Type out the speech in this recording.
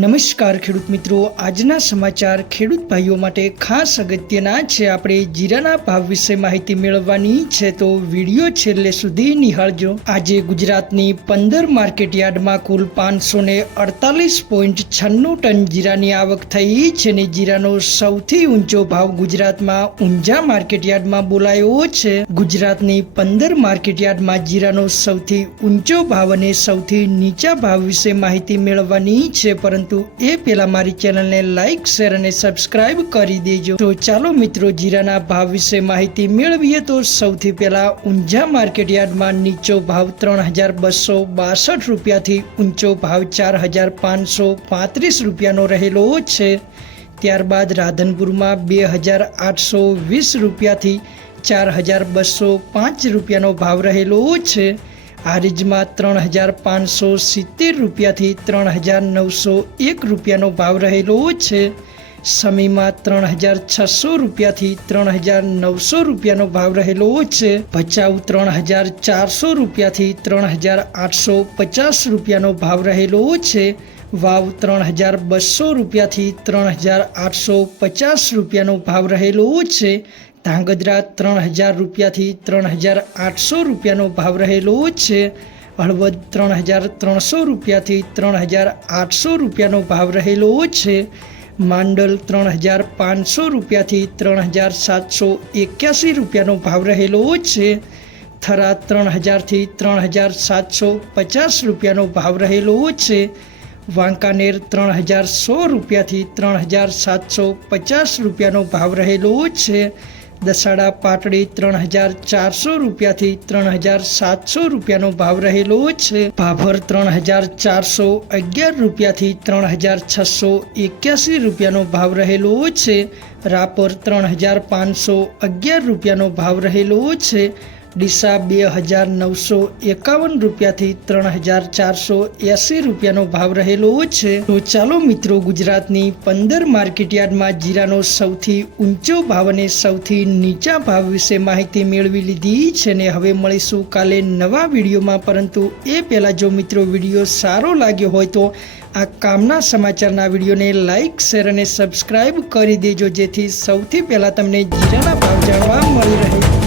નમસ્કાર ખેડૂત મિત્રો, આજના સમાચાર ખેડૂત ભાઈઓ માટે ખાસ અગત્યના છે. આપણે જીરાના ભાવ વિશે માહિતી મેળવવાની છે તો વીડિયો છેલ્લે સુધી નિહાળજો. આજે ગુજરાતની પંદર માર્કેટ યાર્ડમાં કુલ પાંચસો ને અડતાલીસ પોઈન્ટ છન્નું ટન જીરાની આવક થઈ છે ને જીરાનો સૌથી ઊંચો ભાવ ગુજરાતમાં ઊંઝા માર્કેટ યાર્ડમાં બોલાયો છે. ગુજરાતની પંદર માર્કેટયાર્ડમાં જીરાનો સૌથી ઊંચો ભાવ અને સૌથી નીચા ભાવ વિશે માહિતી મેળવવાની છે, પરંતુ એ પહેલા મારી ચેનલને લાઈક શેર અને સબસ્ક્રાઇબ કરી દેજો. તો ચાલો મિત્રો જીરાના ભાવ વિશે માહિતી મેળવીએ તો સૌથી પહેલા ઊંઝા માર્કેટ યાર્ડમાં નીચો ભાવ ત્રણ હજાર બસો બાસઠ રૂપિયાથી ઊંચો ભાવ ચાર હજાર પાંચસો પાંત્રીસ રૂપિયાનો રહેલો છે. ત્યારબાદ રાધનપુરમાં બે હજાર આઠસો વીસ રૂપિયાથી ચાર હજાર બસો પાંચ રૂપિયાનો ભાવ રહેલો છે. હારીજમાં ત્રણ હજાર પાંચસો સિત્તેર રૂપિયાથી ત્રણ હજાર નવસો એક રૂપિયાનો ભાવ રહેલો છે. સમીમાં ત્રણ હજાર છસો રૂપિયાથી ત્રણ હજાર નવસો રૂપિયાનો ભાવ રહેલો છે. ભચાઉ ત્રણ હજાર ચારસો રૂપિયાથી ત્રણ હજાર આઠસો પચાસ રૂપિયાનો ભાવ રહેલો છે. વાવ ત્રણ હજાર બસો રૂપિયાથી ત્રણ હજાર આઠસો પચાસ રૂપિયાનો ભાવ રહેલો છે. ધાંગધ્રા ત્રણ હજાર રૂપિયાથી ત્રણ હજાર આઠસો રૂપિયાનો ભાવ રહેલો છે. હળવદ ત્રણ હજાર ત્રણસો રૂપિયાથી ત્રણ હજાર આઠસો રૂપિયાનો ભાવ રહેલો છે. માંડલ ત્રણ હજાર પાંચસો રૂપિયાથી ત્રણ હજાર સાતસો એક્યાસી રૂપિયાનો ભાવ રહેલો છે. થરા ત્રણ હજારથી ત્રણ હજાર સાતસો પચાસ રૂપિયાનો ભાવ રહેલો છે. વાંકાનેર ત્રણ હજાર સો રૂપિયાથી ત્રણ હજાર સાતસો પચાસ રૂપિયાનો ભાવ રહેલો છે. દસાડા પાટડી ત્રણ હજાર ચારસો રૂપિયાથી ત્રણ હજાર સાતસો રૂપિયાનો ભાવ રહેલો છે. ભાભર ત્રણ હજાર ચારસો અગિયાર રૂપિયાથી ત્રણ હજાર છસો એક્યાસી રૂપિયાનો ભાવ રહેલો છે. રાપર ત્રણ હજાર પાંચસો અગિયાર રૂપિયાનો ભાવ રહેલો છે. ડીસા બે હજાર નવસો એકાવન રૂપિયાથી ત્રણ હજાર ચારસો એંસી રૂપિયાનો ભાવ રહેલો છે. તો ચાલો મિત્રો ગુજરાતની પંદર માર્કેટયાર્ડમાં જીરાનો સૌથી ઊંચો ભાવ અને સૌથી નીચા ભાવ વિશે માહિતી મેળવી લીધી છે ને હવે મળીશું કાલે નવા વિડીયોમાં. પરંતુ એ પહેલાં જો મિત્રો વીડિયો સારો લાગ્યો હોય તો આ કામના સમાચારના વિડીયોને લાઇક શેર અને સબસ્ક્રાઈબ કરી દેજો, જેથી સૌથી પહેલાં તમને જીરાના ભાવ જાણવા મળી રહે.